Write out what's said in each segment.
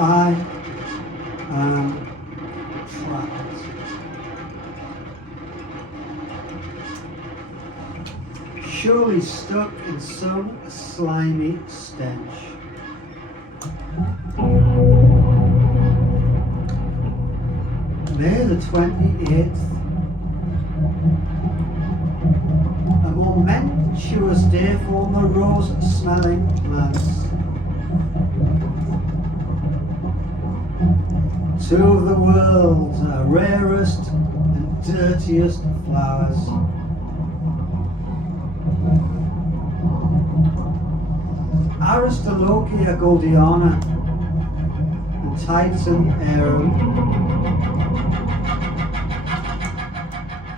I am trapped. Surely stuck in some slimy stench. May the 28th, a momentous day for the rose-smelling plants. Two of the world's rarest and dirtiest flowers. Aristolochia goldiana and Titan aero.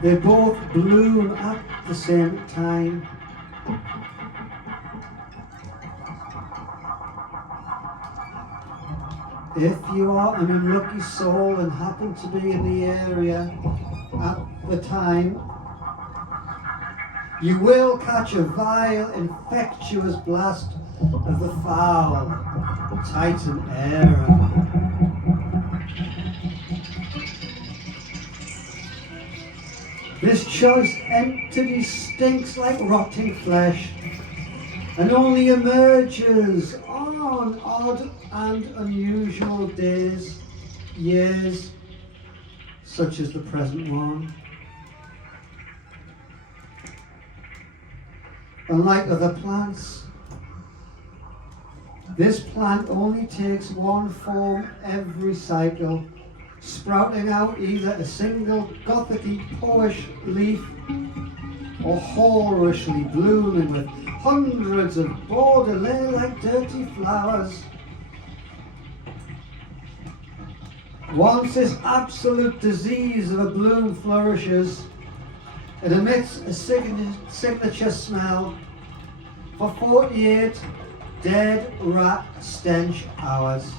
They both bloom at the same time. If you are an unlucky soul and happen to be in the area at the time, you will catch a vile, infectious blast of the foul Titan air. This choice entity stinks like rotting flesh and only emerges on odd and unusual days, years, such as the present one. Unlike other plants, this plant only takes one form every cycle, sprouting out either a single gothic-y poish leaf or whorishly blooming with hundreds of borderlay like dirty flowers. Once this absolute disease of a bloom flourishes, it emits a signature smell for 48 dead rat stench hours.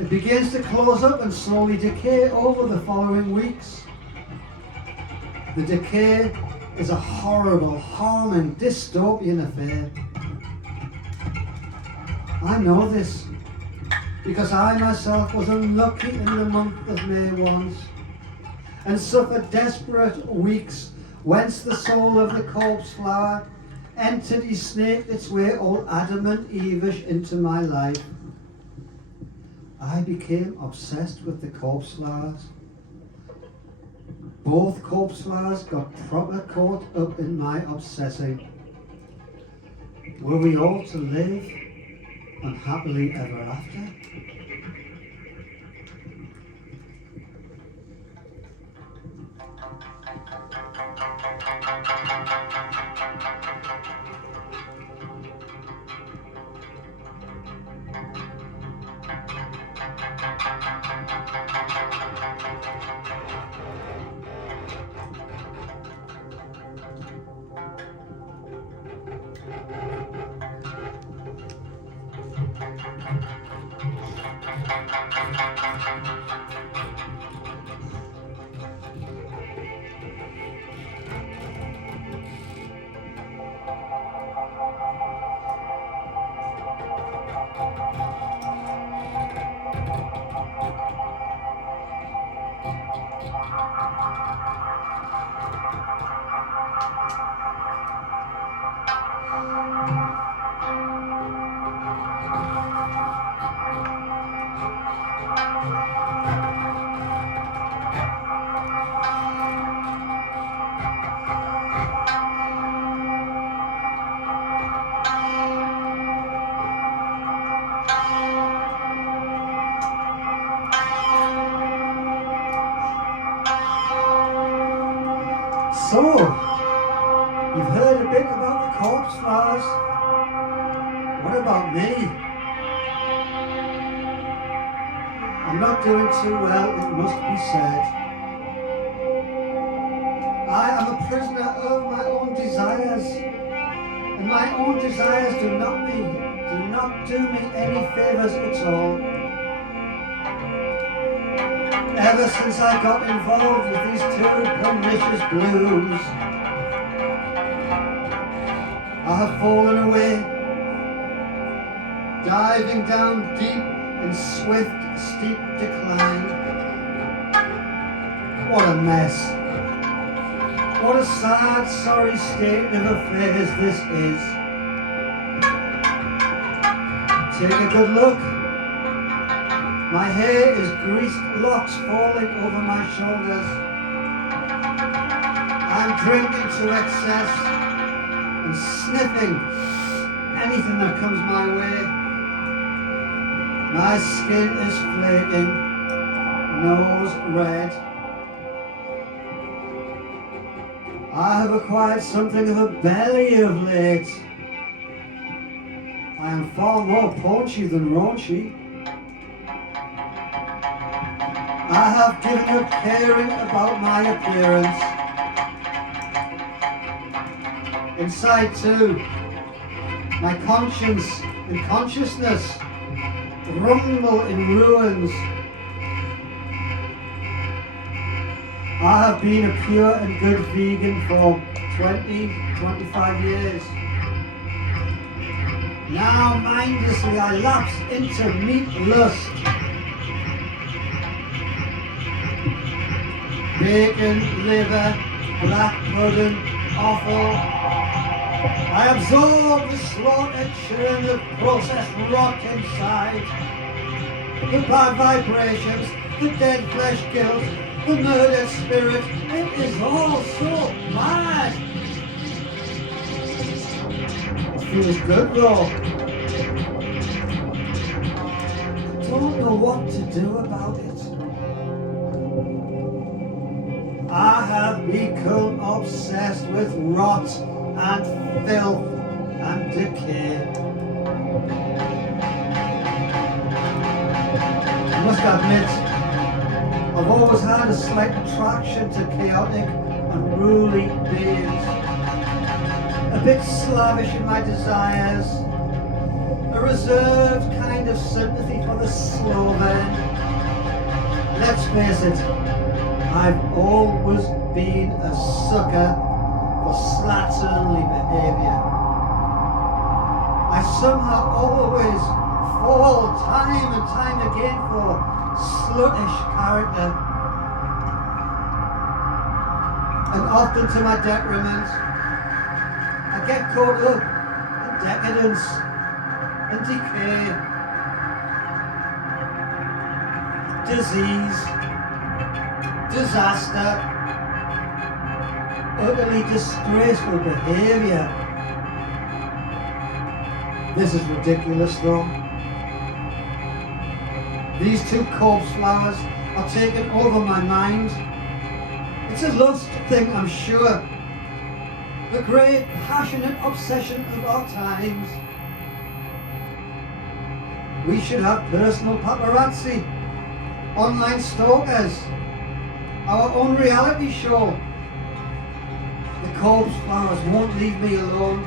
It begins to close up and slowly decay over the following weeks. The decay is a horrible, harming, dystopian affair. I know this because I myself was unlucky in the month of May once and suffered desperate weeks whence the soul of the corpse flower entity snaked its way all adamant Evish into my life. I became obsessed with the corpse flowers. Both corpse flowers got proper caught up in my obsessing. Were we all to live unhappily ever after? So, you've heard a bit about the corpse flowers. What about me? I'm not doing too well, it must be said. I am a prisoner of my own desires, and my own desires do not do me any favours at all. Ever since I got involved with these two pernicious blues, I have fallen away, diving down deep in swift, steep decline. What a mess. What a sad, sorry state of affairs this is. Take a good look. My hair is greased locks falling over my shoulders. I'm drinking to excess and sniffing anything that comes my way. My skin is flaking, nose red. I have acquired something of a belly of late. I am far more paunchy than raunchy. I have given up caring about my appearance. Inside too, my conscience and consciousness rumble in ruins. I have been a pure and good vegan for 25 years. Now mindlessly I lapse into meat lust. Bacon, liver, black pudding, offal. I absorb the slaughtered churn of processed rot inside. The bad vibrations, the dead flesh guilt, the murdered spirit. It is all so mad. It feels good though. Don't know what to do about it. I have become obsessed with rot and filth and decay. I must admit, I've always had a slight attraction to chaotic and unruly beings. A bit slavish in my desires, a reserved kind of sympathy for the slow man. Let's face it, I've always been a sucker for slatternly behaviour. I somehow always fall time and time again for sluttish character. And often to my detriment, I get caught up in decadence and decay, disease, disaster, utterly disgraceful behaviour. This is ridiculous though. These two corpse flowers are taking over my mind. It's a lust thing, I'm sure. The great passionate obsession of our times. We should have personal paparazzi, online stalkers, our own reality show. The corpse flowers won't leave me alone.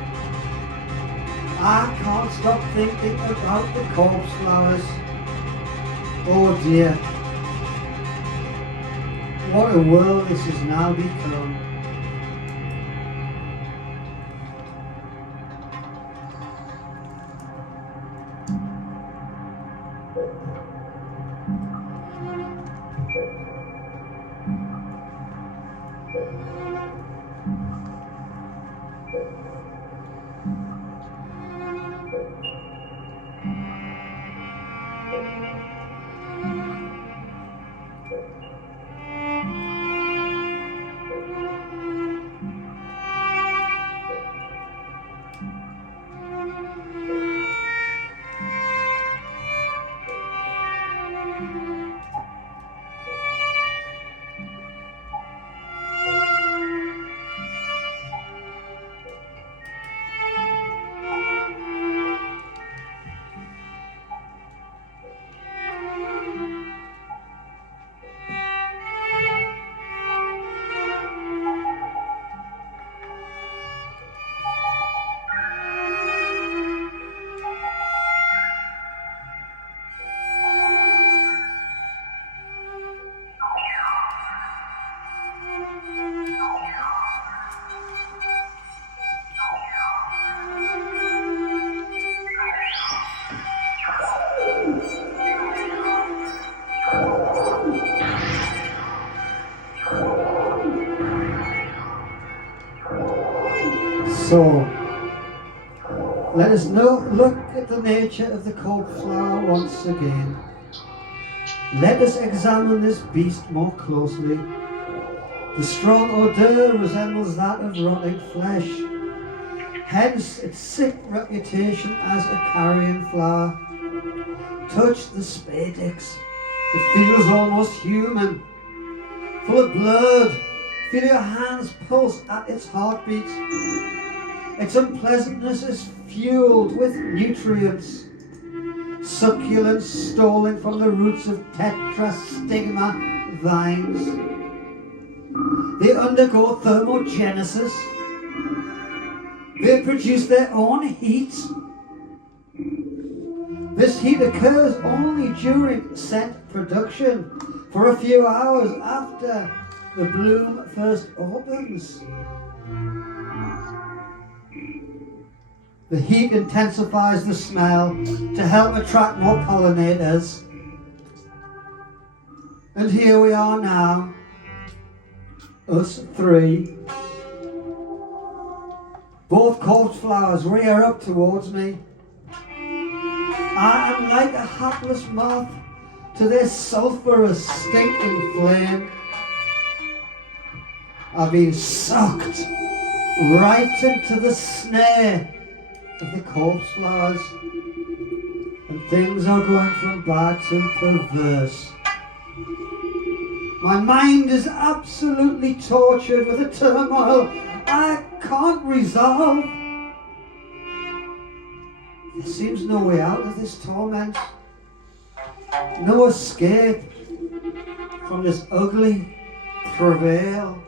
I can't stop thinking about the corpse flowers. Oh dear. What a world this has now become. So, let us look at the nature of the cold flower once again. Let us examine this beast more closely. The strong odour resembles that of rotting flesh, hence its sick reputation as a carrion flower. Touch the spadix. It feels almost human, full of blood. Feel your hands pulse at its heartbeat. Its unpleasantness is fueled with nutrients, succulence stolen from the roots of tetrastigma vines. They undergo thermogenesis. They produce their own heat. This heat occurs only during scent production for a few hours after the bloom first opens. The heat intensifies the smell to help attract more pollinators. And here we are now, us three. Both corpse flowers rear up towards me. I am like a hapless moth to this sulphurous, stinking flame. I've been sucked right into the snare of the corpse flowers, and things are going from bad to perverse. My mind is absolutely tortured with a turmoil I can't resolve. There seems no way out of this torment, no escape from this ugly travail.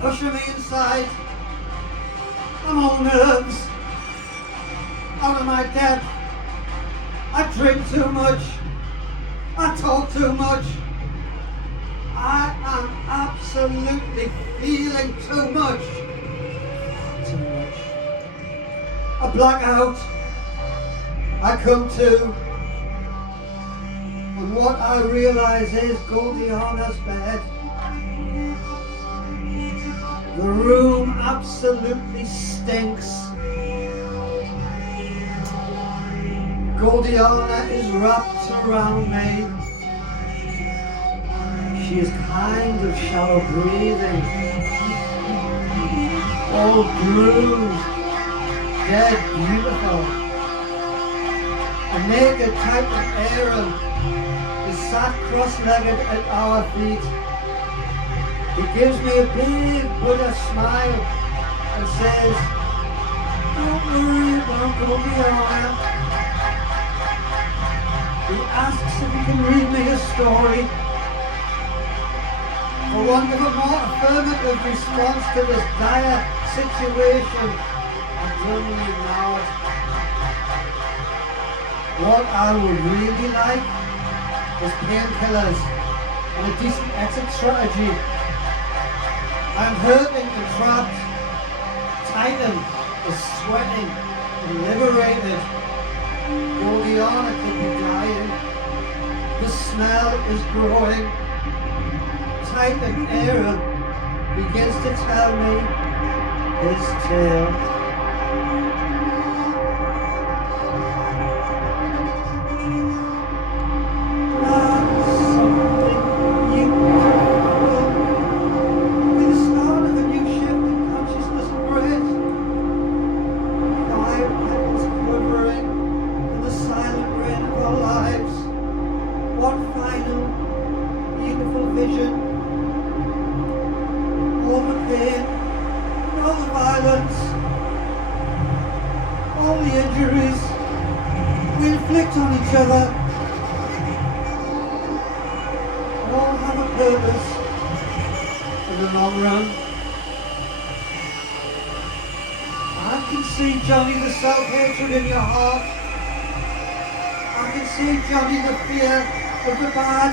Usher me inside. I'm all nerves. Out of my depth. I drink too much. I talk too much. I am absolutely feeling too much. Too much. I black out. I come to. And what I realise is Goldiana's bed. The room absolutely stinks. Goldiana is wrapped around me. She is kind of shallow breathing. All bruised, dead beautiful. A naked Titan Aaron is sat cross-legged at our feet. He gives me a big Buddha smile and says, "Don't worry about Goldie." He asks if he can read me a story. For want of a more affirmative response to this dire situation, I suddenly know it. What I would really like is painkillers and a decent exit strategy. I'm hurting and trapped. Titan is sweating and liberated. Gordiana could be dying. The smell is growing. Titan era begins to tell me his tale. Johnny, the self-hatred in your heart. I can see, Johnny, the fear of the bad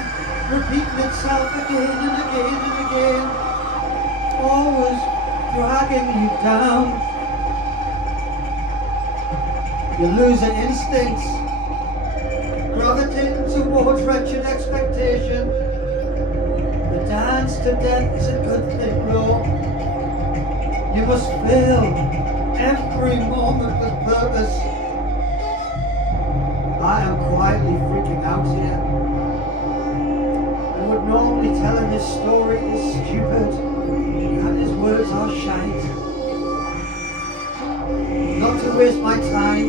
repeating itself again and again and again, always dragging you down. You lose your instincts, gravitating towards wretched expectation. The dance to death is a good thing, though. You must feel every moment with purpose. I am quietly freaking out here. And would normally telling his story is stupid, and his words are shite. Not to waste my time,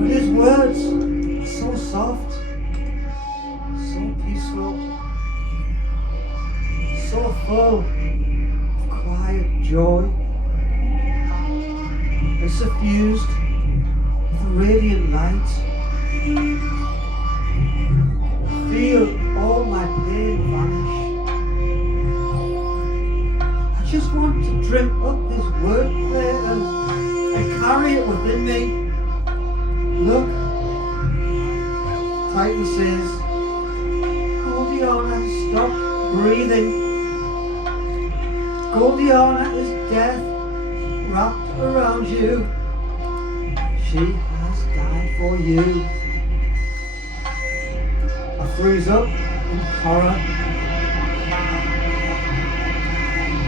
but his words are so soft, so peaceful, so full of quiet joy, and suffused with radiant light. Feel all my pain vanish. I just want to drink up this wordplay and carry it within me. Look, Titan says, Gordiana, stop breathing. Gordiana is death wrapped around you. She has died for you. I freeze up in horror.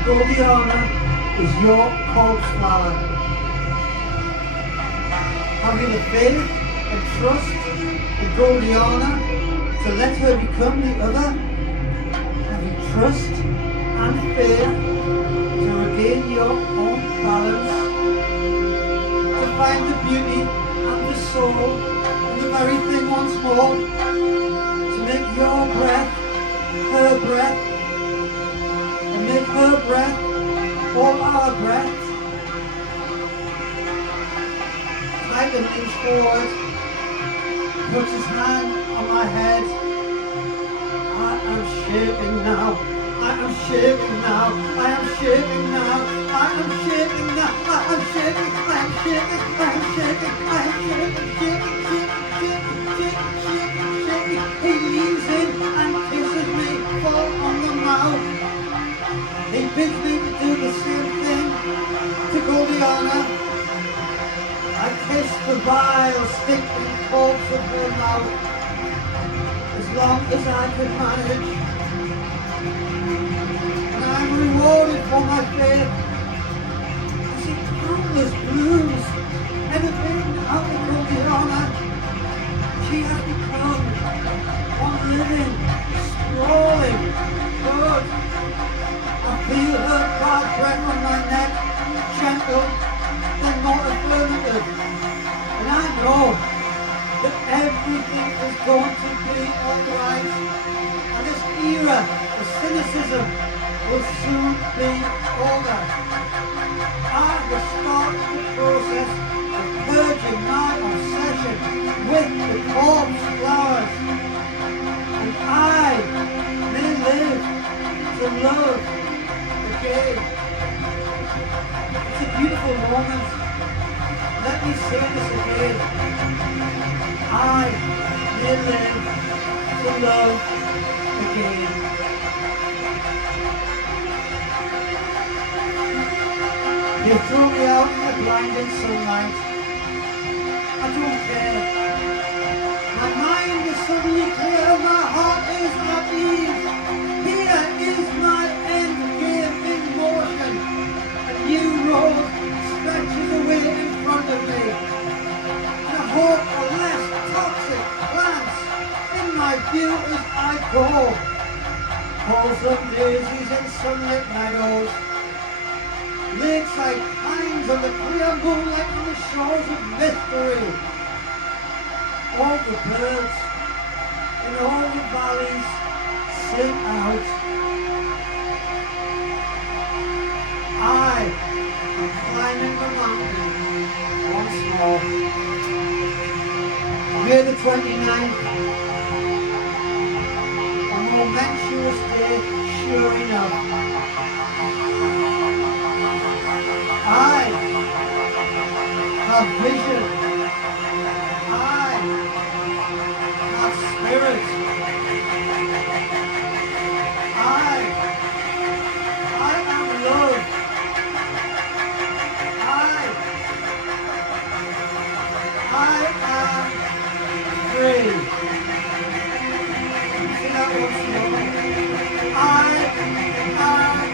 Gordiana is your corpse flower. Having the faith and trust in Gordiana to let her become the other. Having trust and faith to regain your own balance, to find the beauty and the soul in the very thing once more, to make your breath her breath, and make her breath all our breath. Titan inch forward, puts his hand on my head. I am shaking now. I am shaking now, I am shaking now, I am shaking now, I am shaking, I am shaking, I am shaking, I am shaking, shaking. He leans in and kisses me full on the mouth. He bids me to do the same thing to Gordiana. I kiss the vile, stinking corpse of her mouth as long as I can manage. I'm rewarded for my faith. I see countless blooms elevating out of Gordiana. She has become one living, sprawling bird. I feel her hard breath on my neck, gentle and more affirmative. And I know that everything is going to be alright. And this era of cynicism will soon be over. I have started the process of purging my obsession with the corpse flowers, and I may live to love again. It's a beautiful moment. Let me say this again. I may live to love again. They threw me out in the blinding sunlight. I don't care. My mind is suddenly clear, my heart is at ease. Here is my end game in motion. A new road stretches away in front of me. And I hope a less toxic glance in my view as I go. Halls of daisies and sunlit meadows. Lakeside pines on the clear moonlight on the shores of mystery. All the birds in all the valleys sing out. I am climbing the mountain once more. May the 29th, a momentous day, sure enough. I have vision. I have spirit. I am love. I am free. Sing that once more. I am